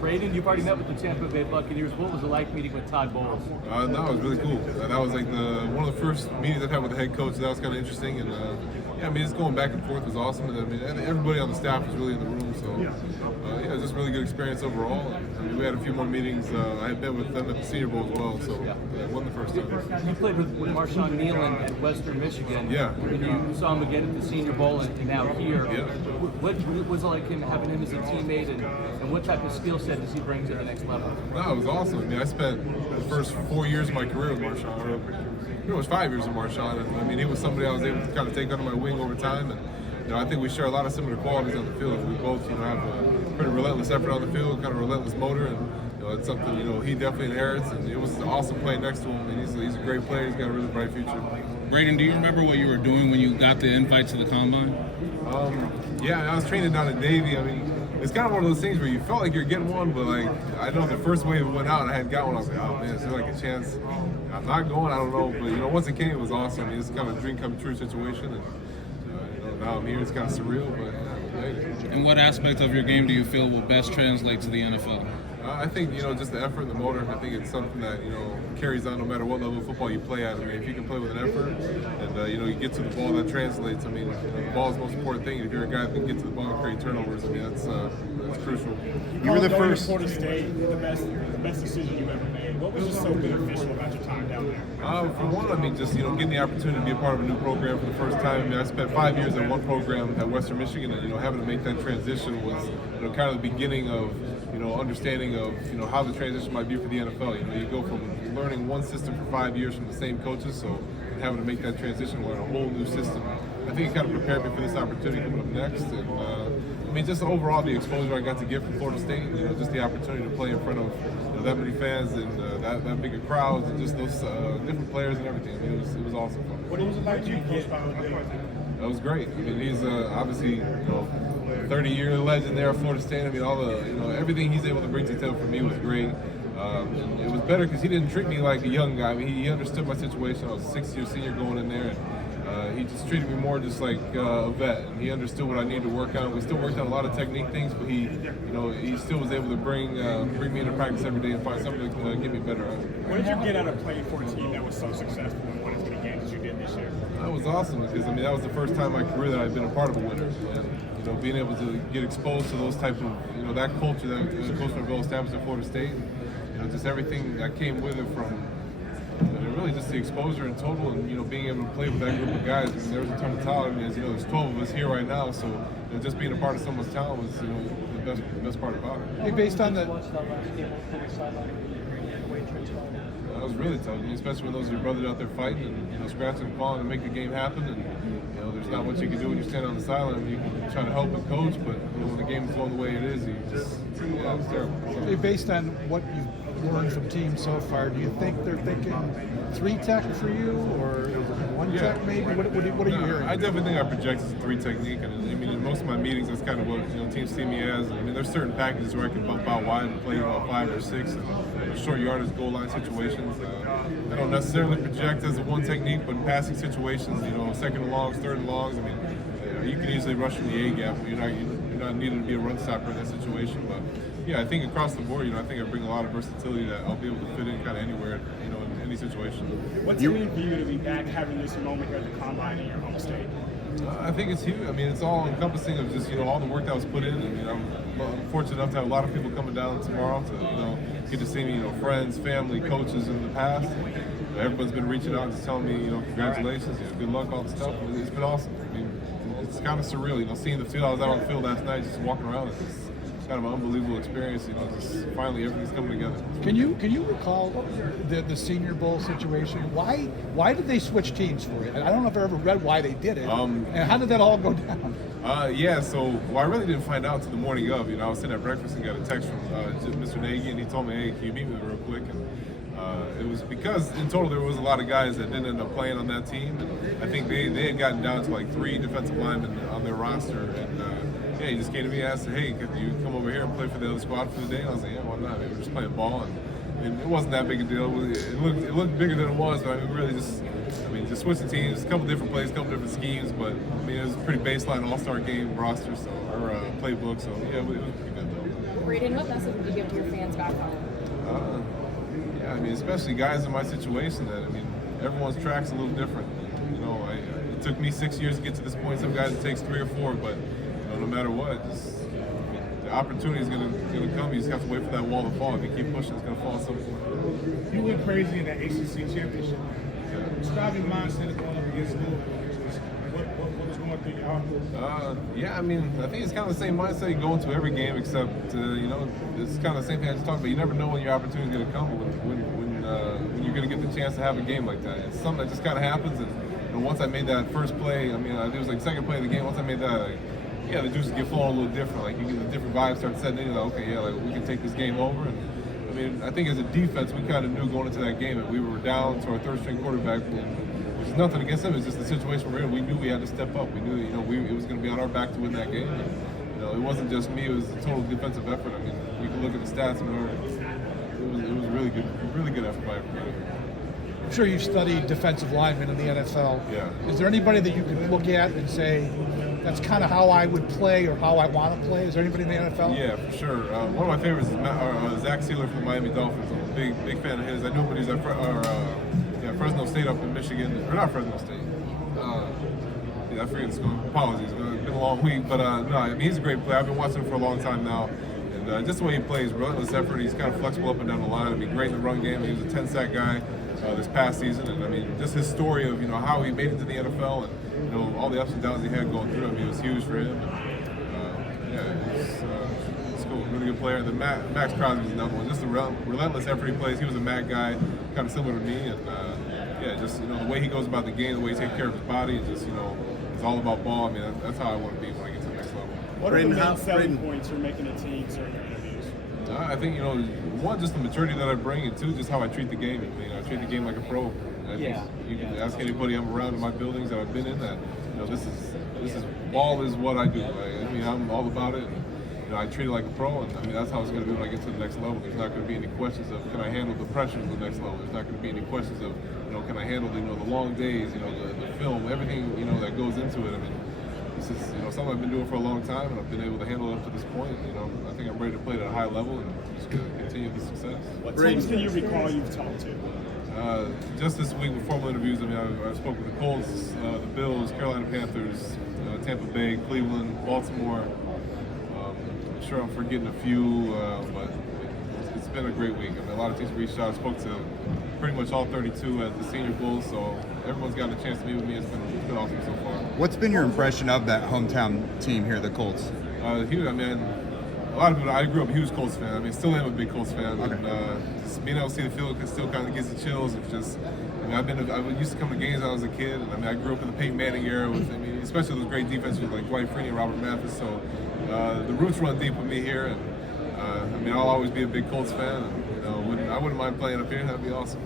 Braden, you've already met with the Tampa Bay Buccaneers. What was it like meeting with Todd Bowles? No, it was really cool. That was like one of the first meetings I've had with the head coach. That was kind of interesting, and yeah, I mean, just going back and forth was awesome. And I mean, everybody on the staff was really in the room, so yeah, it was just a really good experience overall. And we had a few more meetings. I had been with them at the Senior Bowl as well, so it wasn't the first time. You played with Marshawn Nealon at Western Michigan. Yeah. And you saw him again at the Senior Bowl and now here. Yeah. What was it like having him as a teammate, and what type of skill set does he bring to the next level? No, it was awesome. I mean, I spent the first 4 years of my career with Marshawn, or pretty much 5 years with Marshawn. And I mean, he was somebody I was able to kind of take under my wing over time. And I think we share a lot of similar qualities on the field. We both, have a pretty relentless effort on the field, kind of relentless motor, and it's something he definitely inherits. And it was awesome playing next to him. And he's a great player. He's got a really bright future. Braden, do you remember what you were doing when you got the invite to the combine? Yeah, I was training down at Navy. I mean, it's kind of one of those things where you felt like you're getting one, but like I know the first wave went out and I hadn't got one. I was like, oh man, is there like a chance? I'm not going. I don't know, but once it came, it was awesome. I mean, it's kind of a dream come true situation, and now I'm here. It's kind of surreal, but yeah. And what aspect of your game do you feel will best translate to the NFL? I think just the effort and the motor. I think it's something that carries on no matter what level of football you play at. I mean, if you can play with an effort and you get to the ball, that translates. I mean, the ball is the most important thing. If you're a guy that can get to the ball and create turnovers, I mean that's crucial. You were the first. Florida State, the best decision you've ever made. What was just so beneficial about your time down there? For one, I mean, just getting the opportunity to be a part of a new program for the first time. I mean, I spent 5 years in one program at Western Michigan, and having to make that transition was kind of the beginning of understanding of how the transition might be for the NFL. You go from learning one system for 5 years from the same coaches, so having to make that transition, learn a whole new system. I think it kind of prepared me for this opportunity coming up next. And I mean, just overall the exposure I got to get from Florida State, just the opportunity to play in front of that many fans and that big of crowds and just those different players and everything. I mean, it was awesome fun. What was it like you get? That was great. I mean, he's obviously 30-year legend there at Florida State. I mean, all the everything he's able to bring to the table for me was great. And it was better because he didn't treat me like a young guy. I mean, he understood my situation. I was a 6-year senior going in there, and he just treated me more just like a vet. And he understood what I needed to work on. We still worked on a lot of technique things, but he still was able to bring me into practice every day and find something to get me better. What did you get out of playing for a team that was so successful and won as many games as you did this year? That was awesome because I mean that was the first time in my career that I'd been a part of a winner, and being able to get exposed to those type of that culture that Coach Norvell established at Florida State, just everything that came with it from really just the exposure in total, and being able to play with that group of guys. I mean, there was a ton of talent. I mean, there's 12 of us here right now, so just being a part of someone's talent was the best part about it. Hey, based on the That was really tough, especially when those are your brothers out there fighting and scratching and clawing to make the game happen. And there's not much you can do when you stand on the sideline. You can try to help and coach, but when the game is going the way it is, it's terrible. Hey, based on what you've learned from teams so far, do you think they're thinking 3-tech for you or 1-tech maybe? What are you hearing? I definitely think I project as a 3 technique, and I mean in most of my meetings that's kind of what teams see me as. I mean there's certain packages where I can bump out wide and play 5 or 6 and short yardage goal line situations. I don't necessarily project as a 1 technique, but in passing situations, second and longs, third and longs, I mean you can easily rush in the A gap. You're not needed to be a run stopper in that situation, but yeah, I think across the board, I think I bring a lot of versatility that I'll be able to fit in kind of anywhere, in any situation. What's it mean for you to be back having this moment here at the combine in your home state? I think it's huge. I mean, it's all encompassing of just all the work that was put in. I mean, I'm fortunate enough to have a lot of people coming down tomorrow to get to see me. Friends, family, coaches in the past. Everyone's been reaching out and just telling me, congratulations, good luck, all the stuff. I mean, it's been awesome. I mean, it's kind of surreal. Seeing the field. I was out on the field last night, just walking around. It's kind of an unbelievable experience. Just finally everything's coming together. Can you recall the Senior Bowl situation? Why did they switch teams for it? I don't know if I ever read why they did it. And how did that all go down? I really didn't find out until the morning of. I was sitting at breakfast and got a text from Mr. Nagy, and he told me, "Hey, can you meet me real quick?" And it was because in total there was a lot of guys that didn't end up playing on that team, and I think they had gotten down to like 3 defensive linemen on their roster, and he just came to me and asked, "Hey, could you come over here and play for the other squad for the day?" And I was like, "Yeah, why not? We were just playing ball, and it wasn't that big a deal. It looked bigger than it was, but really just switching teams, a couple different plays, a couple different schemes, but it was a pretty baseline all-star game roster, or playbook, so yeah, it was pretty good though." Braden, what message would you give to your fans back home? Yeah, I mean, especially guys in my situation. That I mean, everyone's track's a little different. You know, it took me 6 years to get to this point. Some guys it takes 3 or 4, but no matter what, the opportunity is gonna come. You just have to wait for that wall to fall. If you keep pushing, it's gonna fall at some point. You went crazy in that ACC championship. Describe your mindset of going up against Louisville. What was going through your heart? Yeah, I mean, I think it's kind of the same mindset you go into every game, except it's kind of the same thing I just talked about. You never know when your opportunity is going to come, when you're going to get the chance to have a game like that. It's something that just kind of happens. And once I made that first play, I mean, it was like second play of the game. Once I made that, the juices get flowing a little different. Like you get the different vibes start setting in. You're like, okay, we can take this game over. And I mean, I think as a defense, we kind of knew going into that game that we were down to our third string quarterback. Which is nothing against him. It's just the situation we're in. We knew we had to step up. We knew, it was going to be on our back to win that game. And, it wasn't just me. It was a total defensive effort. I mean, you can look at the stats. It was a really good effort by everybody. I'm sure you've studied defensive linemen in the NFL. Yeah. Is there anybody that you can look at and say, that's kind of how I would play or how I want to play? Is there anybody in the NFL? Yeah, for sure. One of my favorites is Zach Sealer from the Miami Dolphins. I'm a big fan of his. I knew him when he was at Fresno State up in Michigan, or not Fresno State. I forget the school. Apologies, but it's been a long week. But no, I mean, he's a great player. I've been watching him for a long time now, and just the way he plays, relentless effort. He's kind of flexible up and down the line. I mean, great in the run game. He was a 10-sack guy this past season, and I mean, just his story of how he made it to the NFL and all the ups and downs he had going through. I mean, it was huge for him. It's cool. Really good player. The Max Crosby was another one. Just the relentless effort he plays. He was a Mac guy, kind of similar to me, and the way he goes about the game, the way he takes care of his body, and just it's all about ball. I mean, that's how I want to be when I get to the next level. What are the main selling points for making a team during your interviews? I think one, just the maturity that I bring, and two, just how I treat the game. I mean, I treat the game like a pro. You can ask anybody I'm around in my buildings that I've been in that this is ball is what I do. I mean, I'm all about it. And, I treat it like a pro, and I mean that's how it's going to be when I get to the next level. There's not going to be any questions of can I handle the pressure of the next level. There's not going to be any questions of can I handle the long days, the film, everything that goes into it. I mean, this is something I've been doing for a long time, and I've been able to handle it up to this point. I think I'm ready to play at a high level and just continue the success. What teams can you recall you've talked to? Just this week with formal interviews, I mean, I spoke with the Colts, the Bills, Carolina Panthers, Tampa Bay, Cleveland, Baltimore. I'm sure I'm forgetting a few, but it's been a great week. I mean, a lot of teams reached out. I spoke to pretty much all 32 at the Senior Bowl, so everyone's gotten a chance to meet with me. It's been awesome so far. What's been your impression of that hometown team here, the Colts? Huge. I mean, a lot of people. I grew up a huge Colts fan. I mean, still am a big Colts fan. Okay. And just being able to see the field still kind of gives you chills. It's just, I used to come to games when I was a kid. And I mean, I grew up in the Peyton Manning era with, especially those great defenses like Dwight Freeney and Robert Mathis. So the roots run deep with me here, and I'll always be a big Colts fan. And, I wouldn't mind playing up here. That'd be awesome.